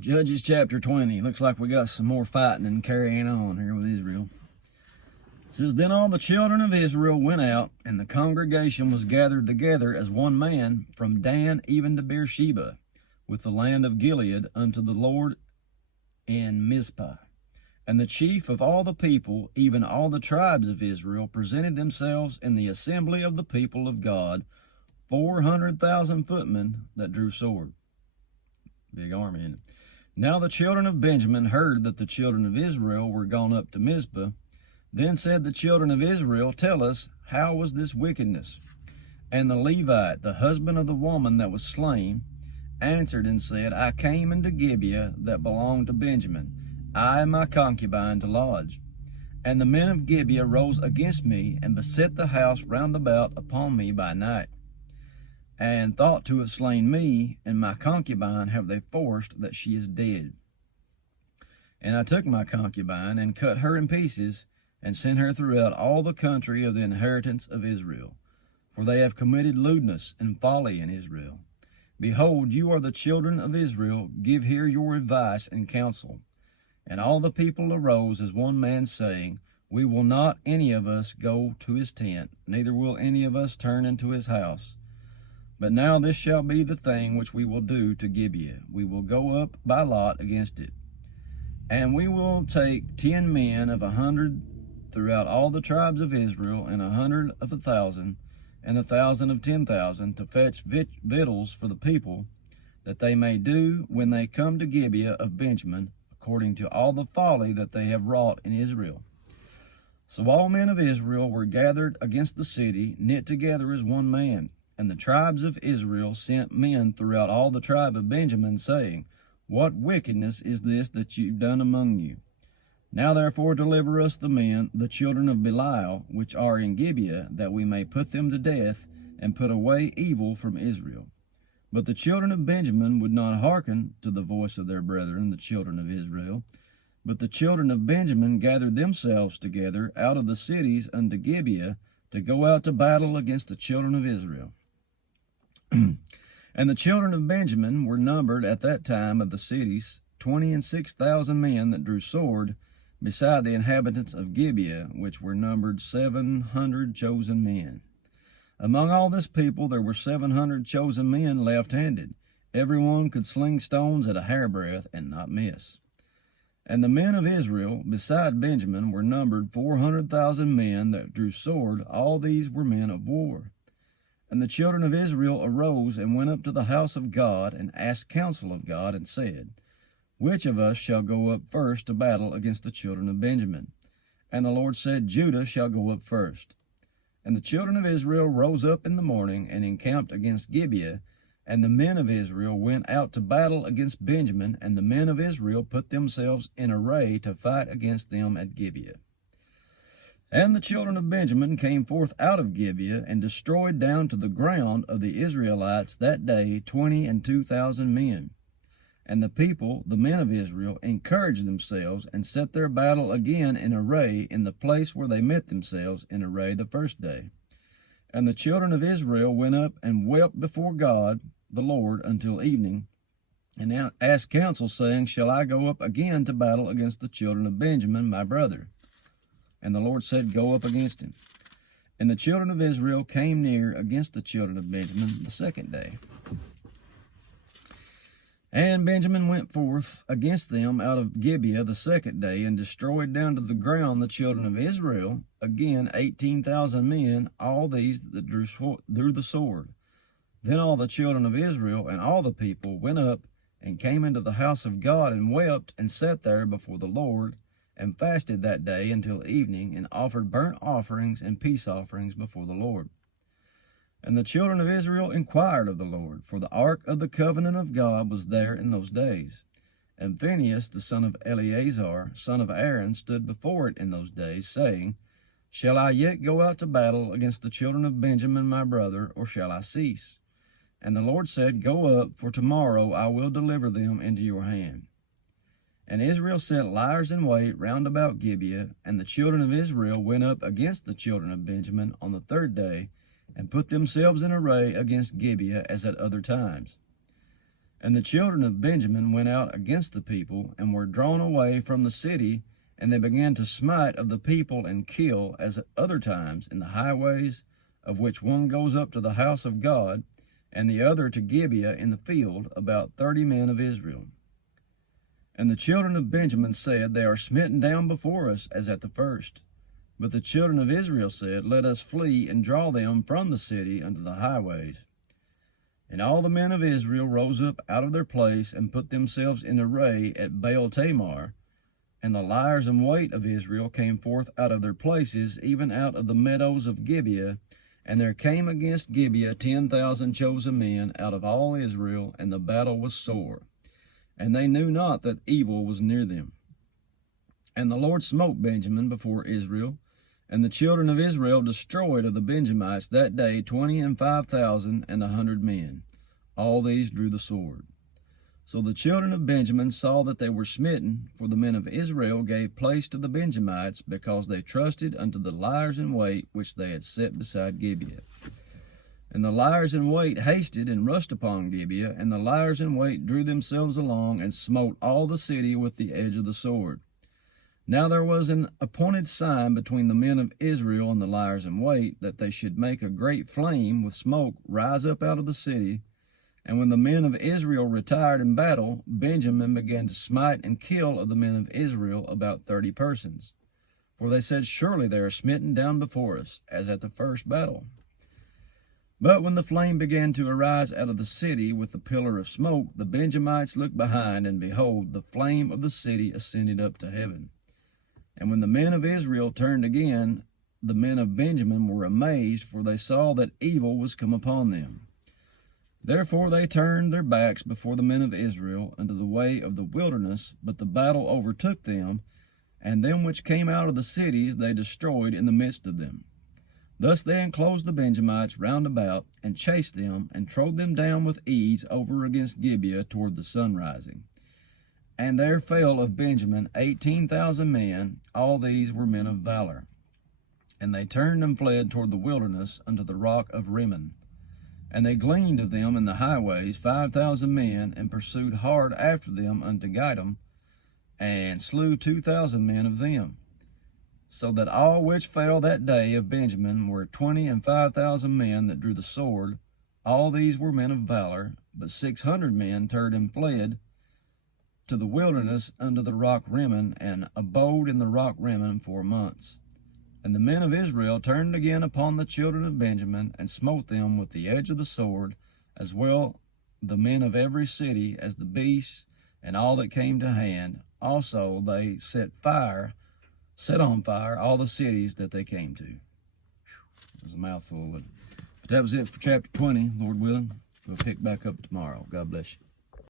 Judges chapter 20. Looks like we got some more fighting and carrying on here with Israel. It says, Then all the children of Israel went out, and the congregation was gathered together as one man, from Dan even to Beersheba, with the land of Gilead, unto the Lord in Mizpah. And the chief of all the people, even all the tribes of Israel, presented themselves in the assembly of the people of God, 400,000 footmen that drew sword. Big army, isn't it? Now the children of Benjamin heard that the children of Israel were gone up to Mizpah. Then said the children of Israel, Tell us, how was this wickedness? And the Levite, the husband of the woman that was slain, answered and said, I came into Gibeah that belonged to Benjamin, I and my concubine to lodge. And the men of Gibeah rose against me, and beset the house round about upon me by night, and thought to have slain me, and my concubine have they forced that she is dead. And I took my concubine, and cut her in pieces, and sent her throughout all the country of the inheritance of Israel. For they have committed lewdness and folly in Israel. Behold, you are the children of Israel, give here your advice and counsel. And all the people arose as one man, saying, We will not any of us go to his tent, neither will any of us turn into his house. But now this shall be the thing which we will do to Gibeah. We will go up by lot against it. And we will take 10 men of 100 throughout all the tribes of Israel, and 100 of 1,000, and 1,000 of 10,000, to fetch victuals for the people, that they may do when they come to Gibeah of Benjamin, according to all the folly that they have wrought in Israel. So all men of Israel were gathered against the city, knit together as one man. And the tribes of Israel sent men throughout all the tribe of Benjamin, saying, What wickedness is this that you've done among you? Now therefore deliver us the men, the children of Belial, which are in Gibeah, that we may put them to death, and put away evil from Israel. But the children of Benjamin would not hearken to the voice of their brethren, the children of Israel. But the children of Benjamin gathered themselves together out of the cities unto Gibeah, to go out to battle against the children of Israel. And the children of Benjamin were numbered at that time of the cities 26,000 men that drew sword, beside the inhabitants of Gibeah, which were numbered 700 chosen men. Among all this people there were 700 chosen men left-handed. Every one could sling stones at a hairbreadth and not miss. And the men of Israel, beside Benjamin, were numbered 400,000 men that drew sword. All these were men of war. And the children of Israel arose and went up to the house of God, and asked counsel of God, and said, Which of us shall go up first to battle against the children of Benjamin? And the Lord said, Judah shall go up first. And the children of Israel rose up in the morning, and encamped against Gibeah. And the men of Israel went out to battle against Benjamin, and the men of Israel put themselves in array to fight against them at Gibeah. And the children of Benjamin came forth out of Gibeah, and destroyed down to the ground of the Israelites that day 22,000 men. And the people, the men of Israel, encouraged themselves, and set their battle again in array in the place where they met themselves in array the first day. And the children of Israel went up and wept before God the Lord until evening, and asked counsel, saying, Shall I go up again to battle against the children of Benjamin, my brother? And the Lord said, Go up against him. And the children of Israel came near against the children of Benjamin the second day. And Benjamin went forth against them out of Gibeah the second day, and destroyed down to the ground the children of Israel, again 18,000 men, all these that drew the sword. Then all the children of Israel and all the people went up, and came into the house of God, and wept, and sat there before the Lord, and fasted that day until evening, and offered burnt offerings and peace offerings before the Lord. And the children of Israel inquired of the Lord, for the ark of the covenant of God was there in those days. And Phinehas, the son of Eleazar, son of Aaron, stood before it in those days, saying, Shall I yet go out to battle against the children of Benjamin my brother, or shall I cease? And the Lord said, Go up, for tomorrow I will deliver them into your hand. And Israel set liers in wait round about Gibeah, and the children of Israel went up against the children of Benjamin on the third day, and put themselves in array against Gibeah as at other times. And the children of Benjamin went out against the people, and were drawn away from the city, and they began to smite of the people and kill, as at other times, in the highways, of which one goes up to the house of God, and the other to Gibeah in the field, about 30 men of Israel. And the children of Benjamin said, They are smitten down before us, as at the first. But the children of Israel said, Let us flee and draw them from the city unto the highways. And all the men of Israel rose up out of their place, and put themselves in array at Baal Tamar. And the liers in wait of Israel came forth out of their places, even out of the meadows of Gibeah. And there came against Gibeah 10,000 chosen men out of all Israel, and the battle was sore. And they knew not that evil was near them. And the Lord smote Benjamin before Israel, and the children of Israel destroyed of the Benjamites that day 25,100 men. All these drew the sword. So the children of Benjamin saw that they were smitten, for the men of Israel gave place to the Benjamites, because they trusted unto the liers in wait which they had set beside Gibeah. And the liers in wait hasted and rushed upon Gibeah, and the liers in wait drew themselves along, and smote all the city with the edge of the sword. Now there was an appointed sign between the men of Israel and the liers in wait, that they should make a great flame with smoke rise up out of the city. And when the men of Israel retired in battle, Benjamin began to smite and kill of the men of Israel about 30 persons. For they said, Surely they are smitten down before us, as at the first battle. But when the flame began to arise out of the city with the pillar of smoke, the Benjamites looked behind, and behold, the flame of the city ascended up to heaven. And when the men of Israel turned again, the men of Benjamin were amazed, for they saw that evil was come upon them. Therefore they turned their backs before the men of Israel unto the way of the wilderness, but the battle overtook them, and them which came out of the cities they destroyed in the midst of them. Thus they enclosed the Benjamites round about, and chased them, and trode them down with ease over against Gibeah toward the sunrising. And there fell of Benjamin 18,000 men, all these were men of valor. And they turned and fled toward the wilderness unto the rock of Rimmon. And they gleaned of them in the highways 5,000 men, and pursued hard after them unto Gidom, and slew 2,000 men of them. So that all which fell that day of Benjamin were 25,000 men that drew the sword. All these were men of valor, but 600 men turned and fled to the wilderness unto the rock Rimmon, and abode in the rock Rimmon 4 months. And the men of Israel turned again upon the children of Benjamin, and smote them with the edge of the sword, as well the men of every city as the beasts, and all that came to hand. Also they set on fire all the cities that they came to. It was a mouthful, but that was it for chapter 20. Lord willing, we'll pick back up tomorrow. God bless you.